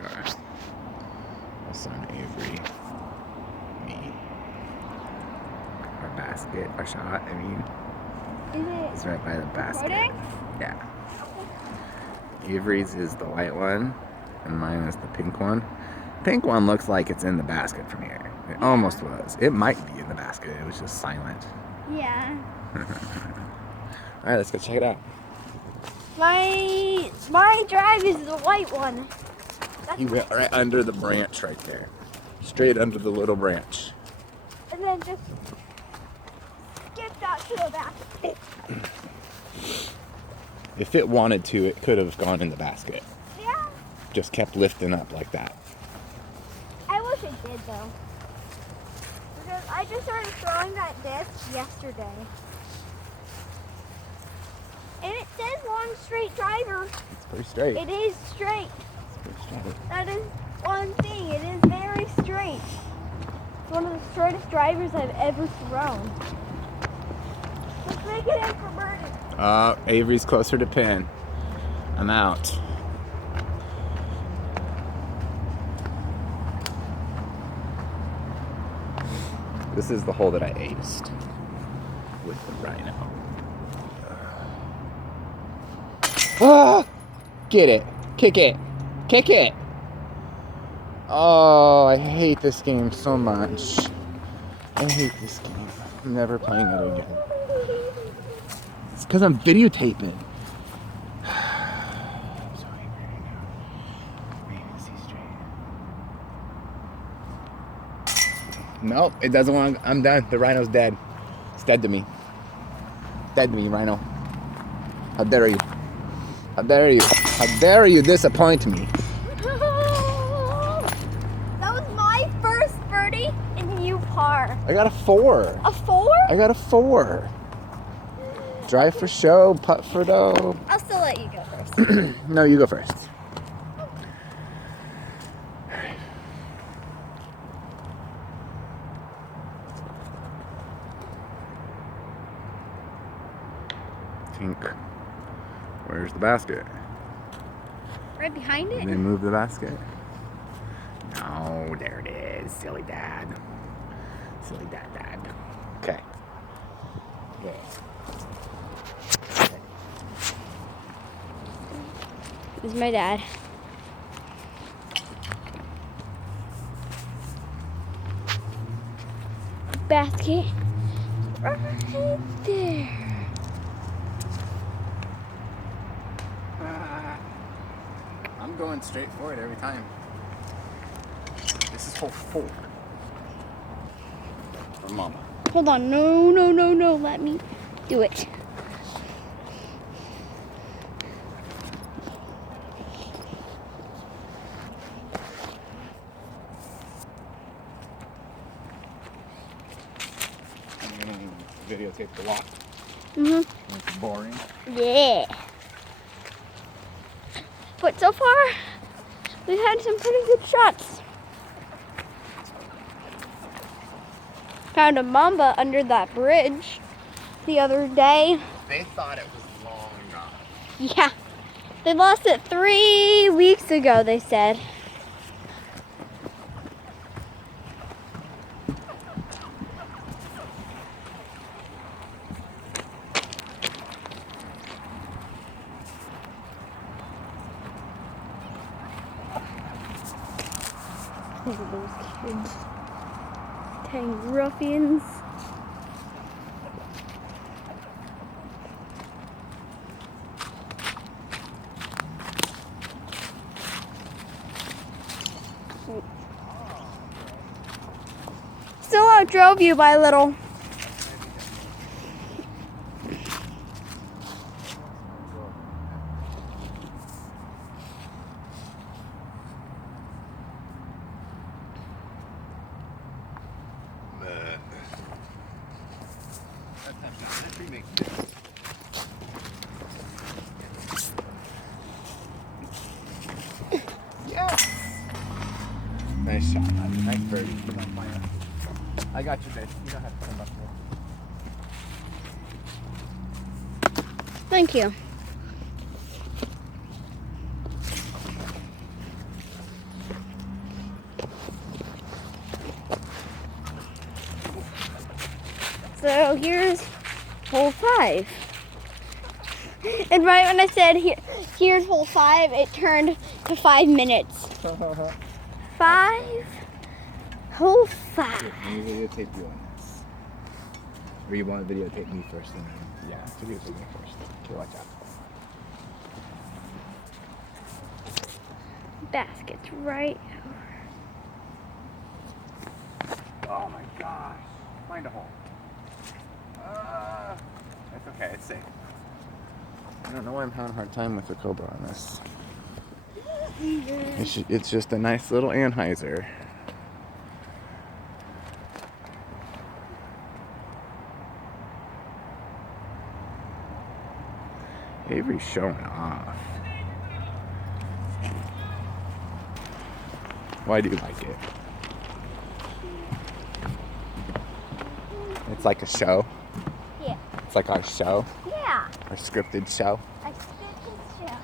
we are. My son Avery. Me. Our basket, our shot, I mean. It's right by the basket. Recording? Yeah. Avery's is the white one, and mine is the pink one. Pink one looks like it's in the basket from here. It almost was. It might be in the basket. It was just silent. Yeah. All right, let's go check it out. My drive is the white one. He went right under the branch right there. Straight under the little branch. And then just skipped out to the basket. If it wanted to, it could have gone in the basket. Yeah. Just kept lifting up like that. I wish it did though. Because I just started throwing that disc yesterday. And it says long straight driver. It's pretty straight. It is straight. It's pretty straight. That is one thing. It is very straight. It's one of the straightest drivers I've ever thrown. Let's make it in for birdie. Avery's closer to pin. I'm out. This is the hole that I aced with the Rhino. Ah! Get it. Kick it. Kick it. Oh, I hate this game so much. I hate this game. I'm never playing it again. It's because I'm videotaping. I'm so angry right now. Maybe see straight. Nope, it doesn't want to. I'm done. The Rhino's dead. It's dead to me. Dead to me, Rhino. How dare you? How dare you? How dare you disappoint me? That was my first birdie and you par. I got a 4. A 4? I got a 4. Drive for show, putt for dough. I'll still let you go first. No, you go first. Tink. Where's the basket? Right behind it? Did they move the basket? No, there it is. Silly dad. Silly dad. Okay. Okay. This is my dad. Basket right there. I'm going straight for it every time. This is hole 4. For Mama. Hold on. No. Let me do it. I'm gonna videotape the walk. It's boring. Yeah. But so far, we've had some pretty good shots. Found a mamba under that bridge the other day. They thought it was long gone. Yeah. They lost it 3 weeks ago, they said. Look at those kids. Dang ruffians. Still outdrove you by a little. Yes! Nice shot, man. Nice birdie. I got you, babe. You don't have to come up here. Thank you. So here's hole 5. And right when I said here's hole 5, it turned to 5 minutes. 5. Hole 5. Let me videotape you on this. Or you want to videotape me first? And then, yeah, videotape me first. Okay, watch out. Basket's right. Oh my gosh. Find a hole. It's okay, it's safe. I don't know why I'm having a hard time with the Cobra on this. It's just a nice little Anheuser. Avery's showing off. Why do you like it? It's like a show. Yeah. It's like our show. Yeah. Our scripted show. A scripted show.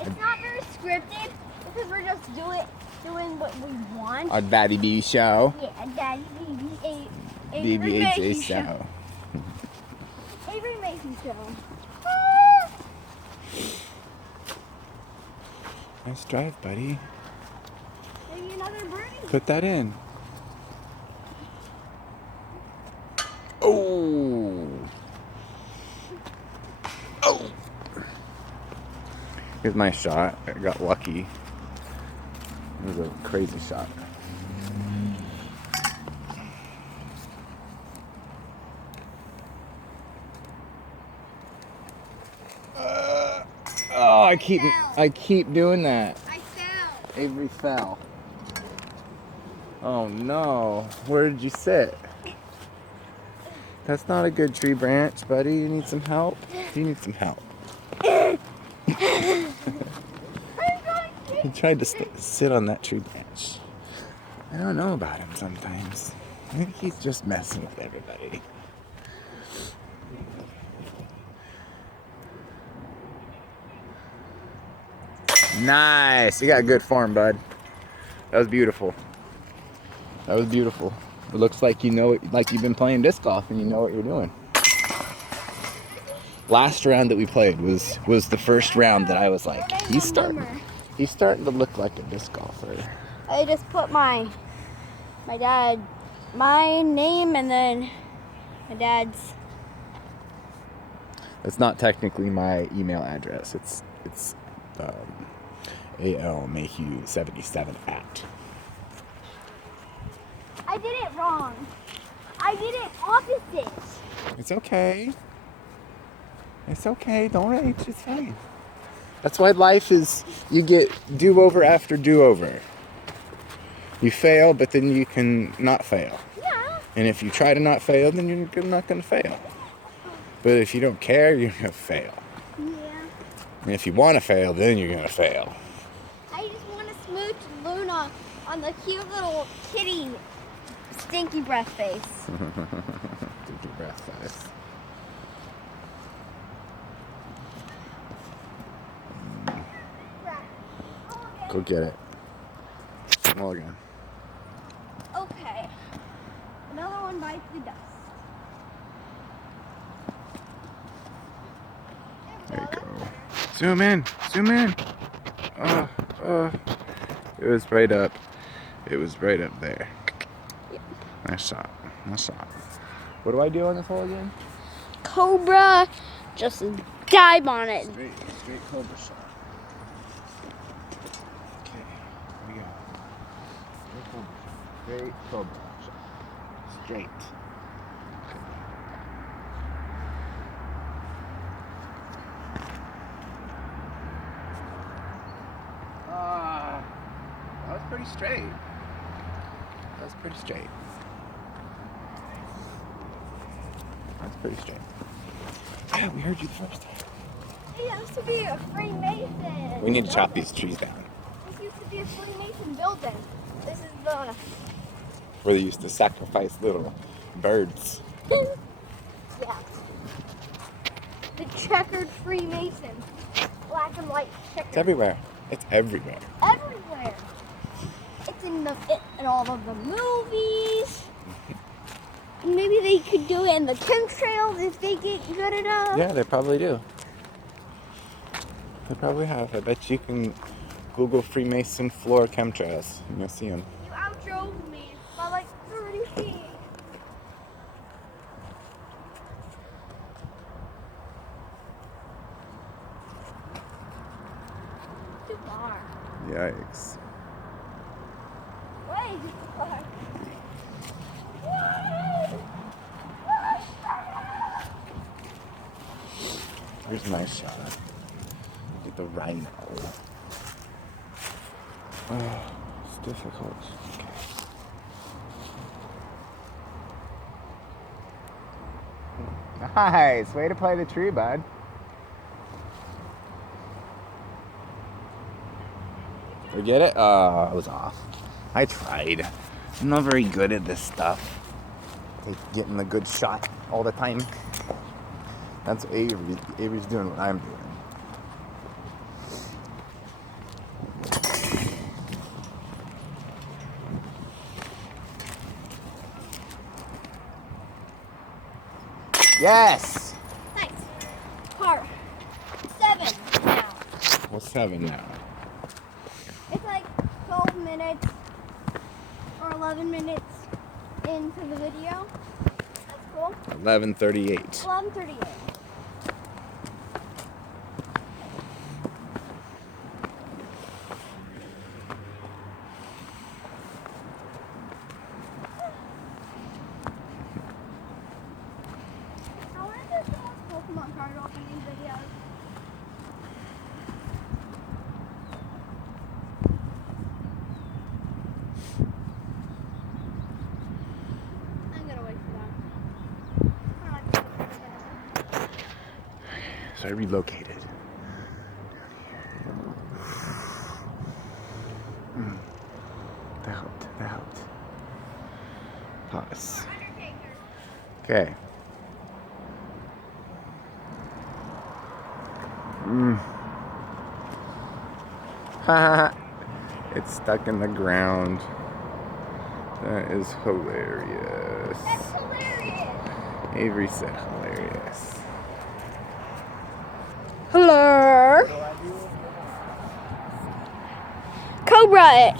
It's not very scripted because we're just doing what we want. Our Daddy B show. Yeah, Daddy BBAJ show. Avery Mason show. Nice drive, buddy. Maybe another birdie. Put that in. Oh. Oh. Here's my shot. I got lucky. It was a crazy shot. Oh, I keep doing that. I fell. Avery fell. Oh no. Where did you sit? That's not a good tree branch, buddy. You need some help? You need some help. He tried to sit on that tree branch. I don't know about him sometimes. I think he's just messing with everybody. Nice. You got good form, bud. That was beautiful. That was beautiful. It looks like you know it, like you've been playing disc golf and you know what you're doing. Last round that we played was the first round that I was like, he's starting to look like a disc golfer. I just put my name and then my dad's. It's not technically my email address. It's almayhew77 at. I did it wrong. I did it opposite. It's okay. It's okay. Don't rage. It's fine. That's why life is, you get do-over after do-over. You fail, but then you can not fail. Yeah. And if you try to not fail, then you're not going to fail. But if you don't care, you're going to fail. Yeah. And if you want to fail, then you're going to fail. I just want to smooch Luna on the cute little kitty stinky breath face. Take your breath, guys. Go get it. Mulligan. Okay. Another one bites the dust. There you go. Zoom in. Zoom in. It was right up. It was right up there. Yep. Nice shot. Nice shot. What do I do on this hole again? Cobra. Just dive on it. Straight Cobra shot. Okay. Here we go. Straight Cobra shot. Straight. That was pretty straight. That was pretty straight. That's pretty straight. Yeah, we heard you the first time. It used to be a Freemason. We need to chop these trees down. This used to be a Freemason building. This is the Where they used to sacrifice little birds. yeah. The checkered Freemason. Black and white checkered. It's everywhere. It's everywhere. Everywhere. It's in all of the movies. Maybe they could do it in the chemtrails if they get good enough. Yeah, they probably do. They probably have. I bet you can Google Freemason floor chemtrails and you'll see them. You outdrove me by like 30 feet. Too far. Yikes. Way too far. Here's my shot. Get the rhino. Oh, it's difficult. Okay. Nice. Way to play the tree, bud. You get it? I was off. I tried. I'm not very good at this stuff. Like getting the good shot all the time. That's Avery. Avery's doing what I'm doing. Yes! Nice. Par. 7 now. Well, 7 now. It's like 12 minutes or 11 minutes into the video. That's cool. 11:38. 11:38. I wonder if there's Pokemon card opening videos. I'm gonna wait for that. So I relocated. That helped. That helped. Pause. Okay. It's stuck in the ground. That is hilarious. That's hilarious. Avery said hilarious. Hello. Cobra it.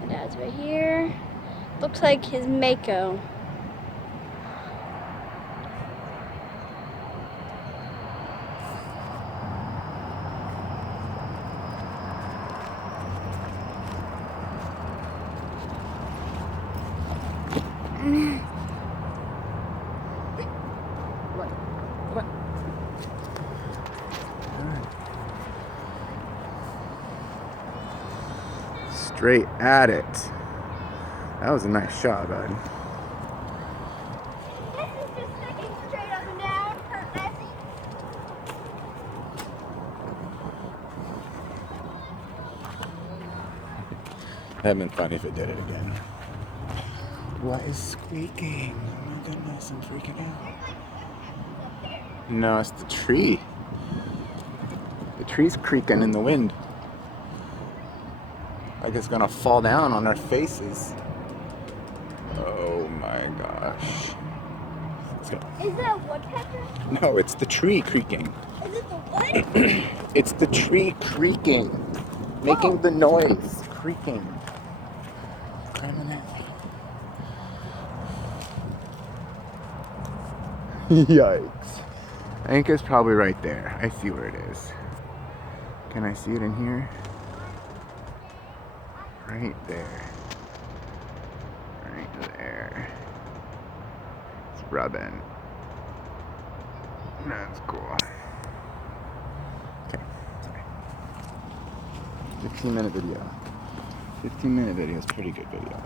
My dad's right here. Looks like his Mako. Straight at it. That was a nice shot, bud. This is just sticking straight up and down. Messy. That'd been funny if it did it again. What is squeaking? Oh my goodness, I'm freaking out. No, it's the tree. The tree's creaking in the wind. Like it's gonna fall down on our faces. Oh my gosh. Let's go. Is it a woodpecker? No, it's the tree creaking. Is it the wood? It's the tree creaking. Making the noise. Creaking. Climb on that. Yikes. I think it's probably right there. I see where it is. Can I see it in here? Right there. Right there. It's rubbing. That's cool. Okay, sorry. 15-minute video. 15-minute video is a pretty good video.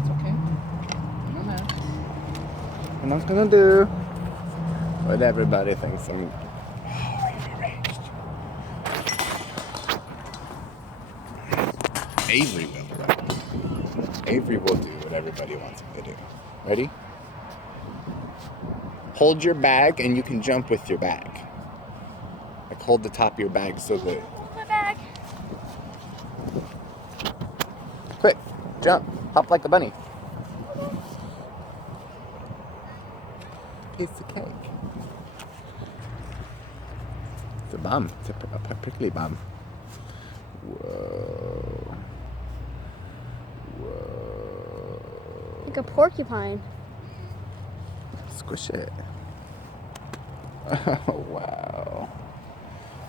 It's okay. No matter. I'm not gonna do what everybody thinks I'm arranged. Avery will, right? Avery will do what everybody wants him to do. Ready? Hold your bag and you can jump with your bag. Like hold the top of your bag so that... Hold my bag. Quick, jump. Hop like a bunny. Piece of cake. It's a bum. It's a prickly bum. Whoa. Whoa. Like a porcupine. Squish it. Oh, wow.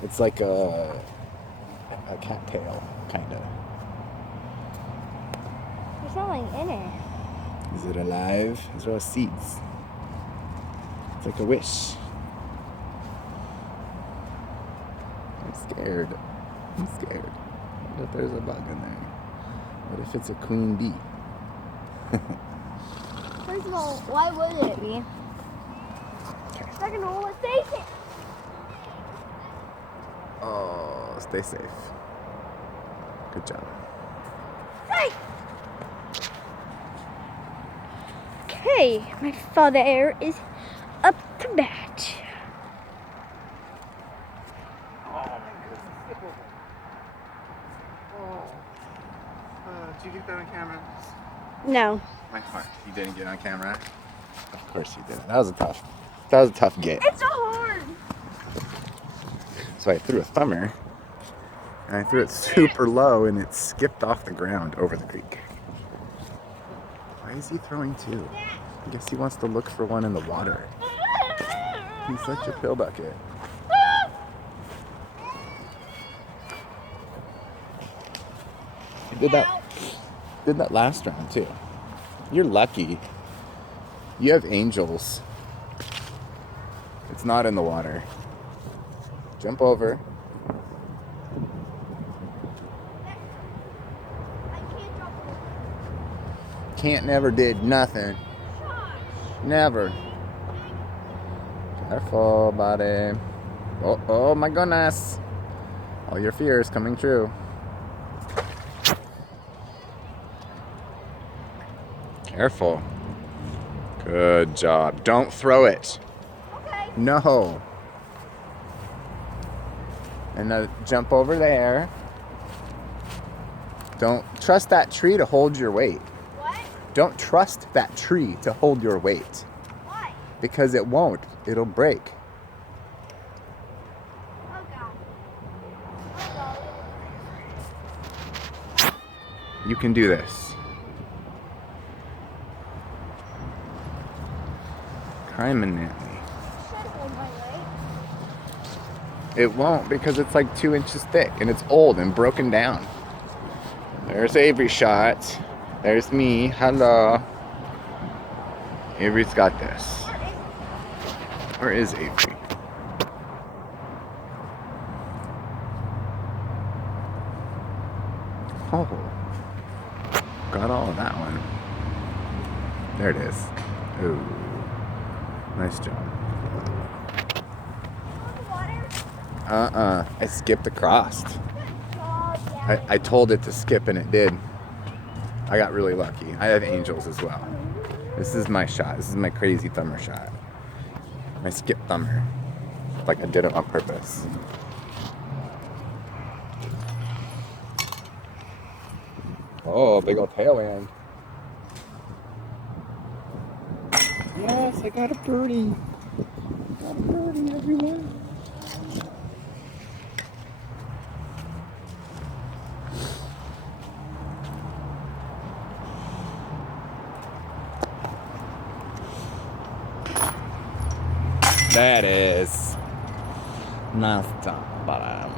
It's like a cattail, kind of. There's something in it. Is it alive? These are all seeds. It's like a wish. I'm scared. I'm scared. What if there's a bug in there? What if it's a queen bee? First of all, why would it be? Second of all, let's face it. Oh, stay safe. Good job. Hey! Okay, my father is up to bat. Did you get that on camera? No. My heart. You didn't get on camera? Of course you didn't. That was a tough get. It's so hard. So I threw a thumber, and I threw it super low, and it skipped off the ground over the creek. Why is he throwing two? I guess he wants to look for one in the water. He's such a pill bucket. He did that last round too. You're lucky. You have angels. It's not in the water. Jump over. I can't drop it. Can't never did nothing. Never. Careful, buddy. Oh my goodness. All your fears coming true. Careful. Good job. Don't throw it. Okay. No. And now jump over there. Don't trust that tree to hold your weight. What? Don't trust that tree to hold your weight. Why? Because it won't. It'll break. Oh God. Oh You can do this. Criminally. God. Should hold my weight. It won't because it's like 2 inches thick and it's old and broken down. There's Avery's shot. There's me. Hello. Avery's got this. Where is Avery? Oh. Got all of that one. There it is. Ooh. Nice job. I skipped across. I told it to skip and it did. I got really lucky. I have angels as well. This is my shot. This is my crazy thumber shot. My skip thumber. Like I did it on purpose. Oh, big old tailwind. Yes, I got a birdie. Got a birdie, everyone. That is nice job, bottom.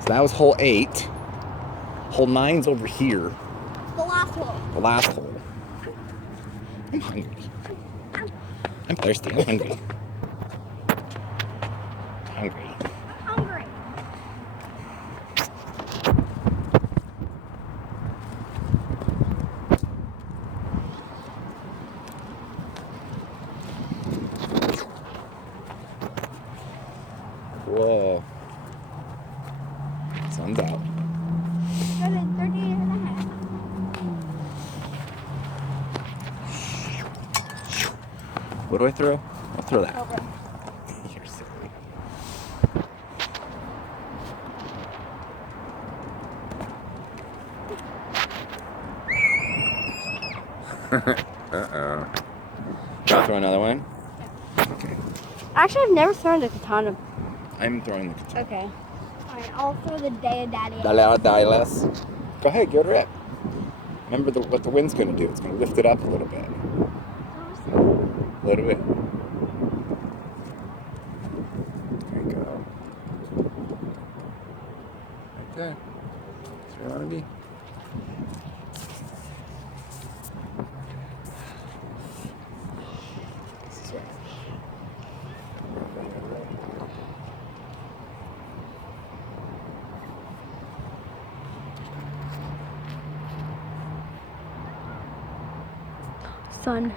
So that was hole 8. Hole 9's over here. The last hole. The last hole. I'm hungry. I'm thirsty. I'm hungry. Hungry. I'm hungry. Whoa. Sun's out. Good at 38 and a half. What do I throw? I'll throw that. Okay. You're silly. Uh-oh. I'll throw another one. Okay. Actually, I've never thrown the katana. I'm throwing the katana. Okay. Alright, I'll throw the Day of Daddy. Die less. Go ahead, give it a rip. Remember what the wind's going to do. It's going to lift it up a little bit. A little bit. There you go. Right there. That's where you want to be. This is right. Sun.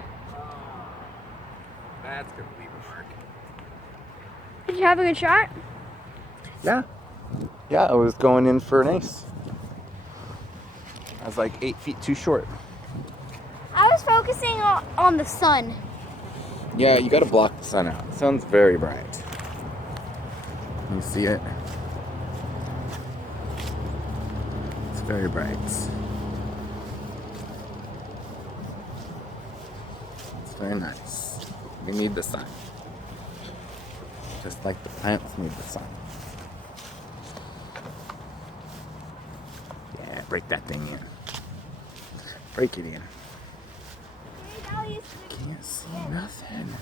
That's going to leave a mark. Did you have a good shot? Yeah. Yeah, I was going in for an ace. I was like 8 feet too short. I was focusing on the sun. Yeah, you got to block the sun out. The sun's very bright. You see it? It's very bright. It's very nice. We need the sun. Just like the plants need the sun. Yeah, break that thing in. Break it in. Can't see nothing.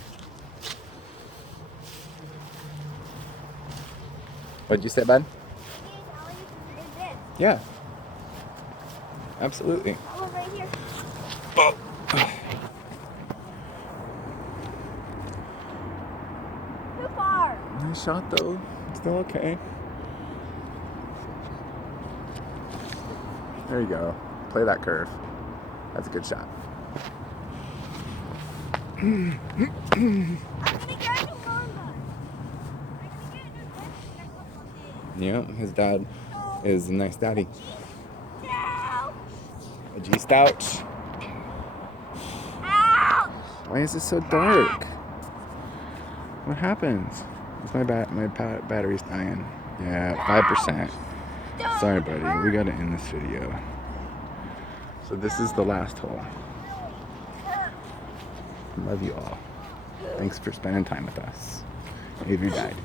What'd you say, bud? Yeah. Absolutely. Oh, right here. Oh. Too far. Nice shot though. Still okay. There you go. Play that curve. That's a good shot. I'm gonna get a manga. Yeah, his dad is a nice daddy. Ouch! A G Stouch. Ouch! Why is it so dark? What happens? Is my battery's dying? Yeah, 5%. Sorry, buddy. We gotta end this video. So this is the last hole. Love you all. Thanks for spending time with us. Avery died.